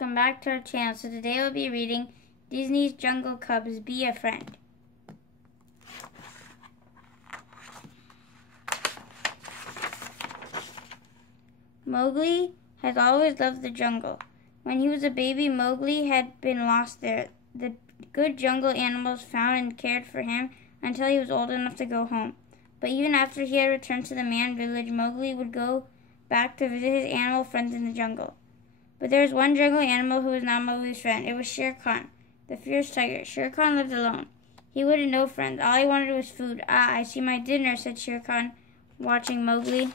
welcome back to our channel. So today we'll be reading Disney's Jungle Cubs, Be a Friend. Mowgli has always loved the jungle. When he was a baby, Mowgli had been lost there. The good jungle animals found and cared for him until he was old enough to go home. But even after he had returned to the man village, Mowgli would go back to visit his animal friends in the jungle. But there was one jungle animal who was not Mowgli's friend. It was Shere Khan, the fierce tiger. Shere Khan lived alone. He wanted no friends. All he wanted was food. "Ah, I see my dinner," said Shere Khan, watching Mowgli.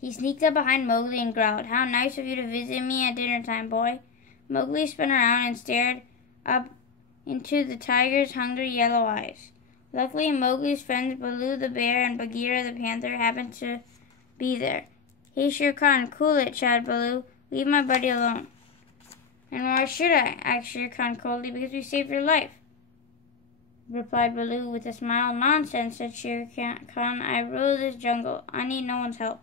He sneaked up behind Mowgli and growled, "How nice of you to visit me at dinner time, boy." Mowgli spun around and stared up into the tiger's hungry yellow eyes. Luckily, Mowgli's friends Baloo the bear and Bagheera the panther happened to be there. "Hey, Shere Khan, cool it," shouted Baloo. "Leave my buddy alone." "And why should I?" asked Shere Khan coldly. "Because we saved your life," replied Baloo with a smile. "Nonsense," said Shere Khan. "I rule this jungle. I need no one's help."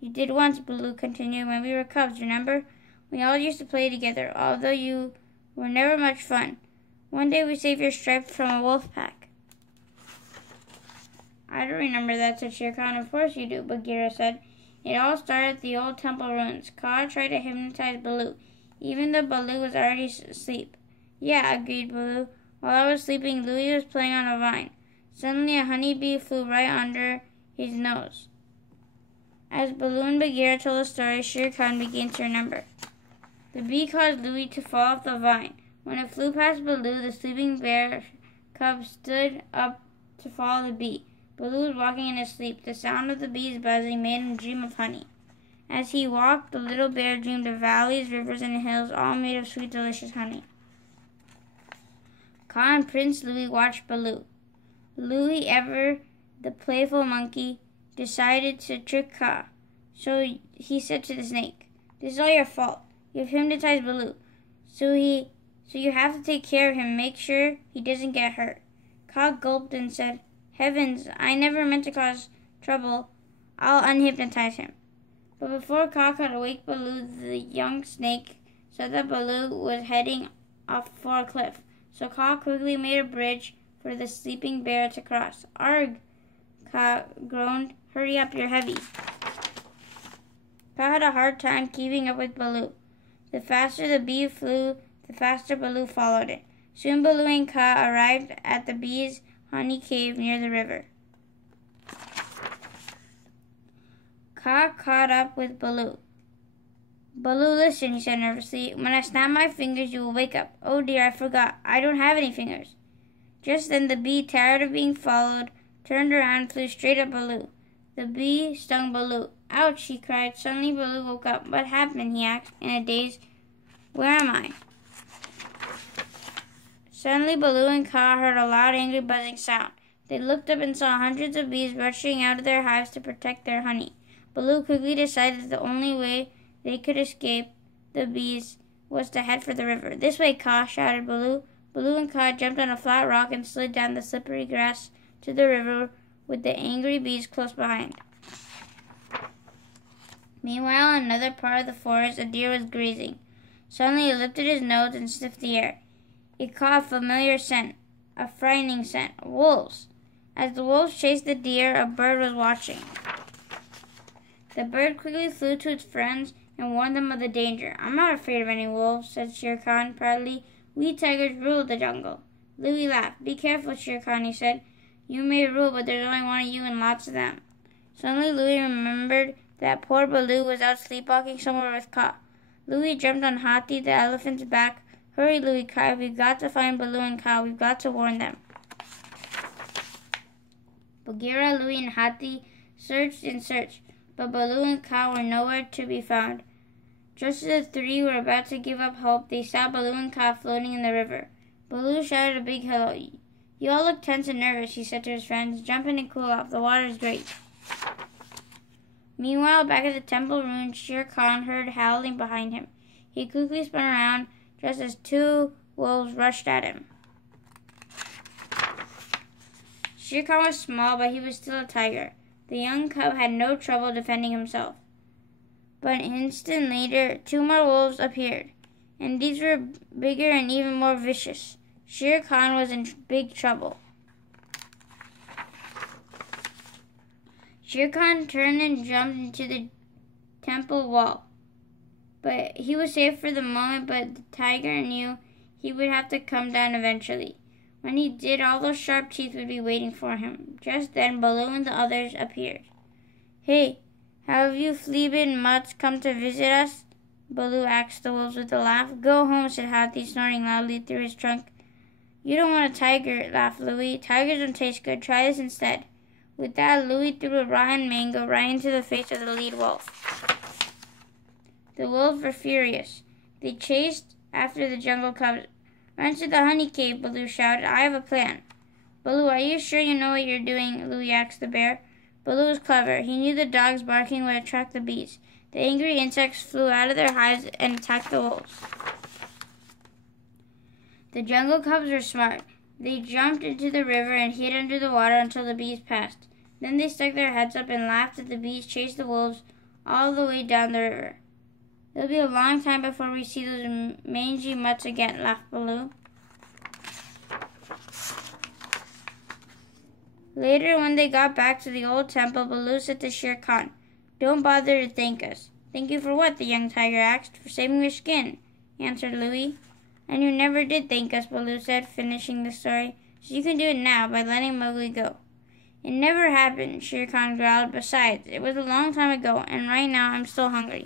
"You did once," Baloo continued, "when we were cubs, remember? We all used to play together, although you were never much fun. One day we saved your stripes from a wolf pack." "I don't remember that," said Shere Khan. "Of course you do," Bagheera said. "It all started at the old temple ruins. Kaa tried to hypnotize Baloo, even though Baloo was already asleep." "Yeah," agreed Baloo. "While I was sleeping, Louie was playing on a vine. Suddenly a honeybee flew right under his nose." As Baloo and Bagheera told the story, Shere Khan began to remember. The bee caused Louie to fall off the vine. When it flew past Baloo, the sleeping bear cub stood up to follow the bee. Baloo was walking in his sleep. The sound of the bees buzzing made him dream of honey. As he walked, the little bear dreamed of valleys, rivers, and hills, all made of sweet, delicious honey. Kaa and Prince Louie watched Baloo. Louie, ever the playful monkey, decided to trick Kaa. So he said to the snake, "This is all your fault. You've hypnotized Baloo. So you have to take care of him, make sure he doesn't get hurt." Kaa gulped and said, "Heavens, I never meant to cause trouble. I'll unhypnotize him." But before Kaa could wake Baloo, the young snake said that Baloo was heading off for a cliff. So Kaa quickly made a bridge for the sleeping bear to cross. "Arg!" Kaa groaned. "Hurry up, you're heavy." Kaa had a hard time keeping up with Baloo. The faster the bee flew, the faster Baloo followed it. Soon Baloo and Kaa arrived at the bees' honey cave near the river. Kaa caught up with Baloo. "Baloo, listen," he said nervously. "When I snap my fingers, you will wake up." "Oh dear, I forgot. I don't have any fingers." Just then the bee, tired of being followed, turned around and flew straight at Baloo. The bee stung Baloo. "Ouch!" he cried. Suddenly Baloo woke up. "What happened?" he asked in a daze. "Where am I?" Suddenly Baloo and Kaa heard a loud, angry, buzzing sound. They looked up and saw hundreds of bees rushing out of their hives to protect their honey. Baloo quickly decided that the only way they could escape the bees was to head for the river. "This way, Kaa!" shouted Baloo. Baloo and Kaa jumped on a flat rock and slid down the slippery grass to the river with the angry bees close behind. Meanwhile, in another part of the forest, a deer was grazing. Suddenly it lifted his nose and sniffed the air. It caught a familiar scent, a frightening scent. Wolves! As the wolves chased the deer, a bird was watching. The bird quickly flew to its friends and warned them of the danger. "I'm not afraid of any wolves," said Shere Khan proudly. "We tigers rule the jungle." Louie laughed. "Be careful, Shere Khan," he said. "You may rule, but there's only one of you and lots of them." Suddenly Louie remembered that poor Baloo was out sleepwalking somewhere with Kaa. Louie jumped on Hathi, the elephant's back. "Hurry," Louie cried. "We've got to find Baloo and Kaa. We've got to warn them." Bagheera, Louie, and Hathi searched and searched, but Baloo and Kaa were nowhere to be found. Just as the three were about to give up hope, they saw Baloo and Kaa floating in the river. Baloo shouted a big hello. "You all look tense and nervous," he said to his friends. "Jump in and cool off. The water's great." Meanwhile, back at the temple ruins, Shere Khan heard howling behind him. He quickly spun around just as two wolves rushed at him. Shere Khan was small, but he was still a tiger. The young cub had no trouble defending himself. But an instant later, 2 more wolves appeared, and these were bigger and even more vicious. Shere Khan was in big trouble. Shere Khan turned and jumped into the temple wall. But he was safe for the moment, but the tiger knew he would have to come down eventually. When he did, all those sharp teeth would be waiting for him. Just then, Baloo and the others appeared. "Hey, have you flea-bitten mutts come to visit us?" Baloo asked the wolves with a laugh. "Go home," said Hathi, snoring loudly through his trunk. "You don't want a tiger," laughed Louie. "Tigers don't taste good. Try this instead." With that, Louie threw a rotten mango right into the face of the lead wolf. The wolves were furious. They chased after the jungle cubs. "Run to the honey cave," Baloo shouted. "I have a plan." "Baloo, are you sure you know what you're doing?" Louie asked the bear. Baloo was clever. He knew the dogs barking would attract the bees. The angry insects flew out of their hives and attacked the wolves. The jungle cubs were smart. They jumped into the river and hid under the water until the bees passed. Then they stuck their heads up and laughed as the bees chased the wolves all the way down the river. "It'll be a long time before we see those mangy mutts again," laughed Baloo. Later, when they got back to the old temple, Baloo said to Shere Khan, "Don't bother to thank us." "Thank you for what?" the young tiger asked. "For saving your skin," answered Louie. "And you never did thank us," Baloo said, finishing the story. "So you can do it now by letting Mowgli go." "It never happened," Shere Khan growled. "Besides, it was a long time ago, and right now I'm still hungry."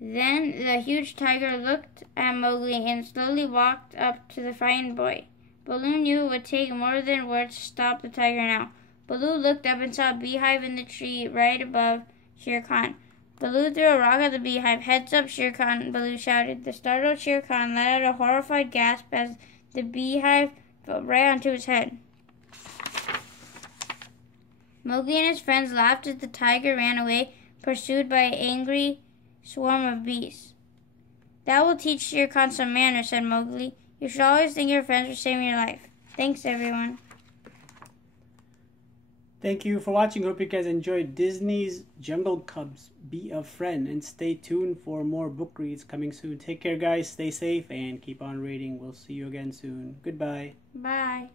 Then the huge tiger looked at Mowgli and slowly walked up to the frightened boy. Baloo knew it would take more than words to stop the tiger now. Baloo looked up and saw a beehive in the tree right above Shere Khan. Baloo threw a rock at the beehive. "Heads up, Shere Khan!" Baloo shouted. The startled Shere Khan let out a horrified gasp as the beehive fell right onto his head. Mowgli and his friends laughed as the tiger ran away, pursued by an angry swarm of bees. "That will teach Shere Khan some manners," said Mowgli. "You should always thank your friends for saving your life." Thanks, everyone. Thank you for watching. Hope you guys enjoyed Disney's Jungle Cubs. Be a friend and stay tuned for more book reads coming soon. Take care, guys. Stay safe and keep on reading. We'll see you again soon. Goodbye. Bye.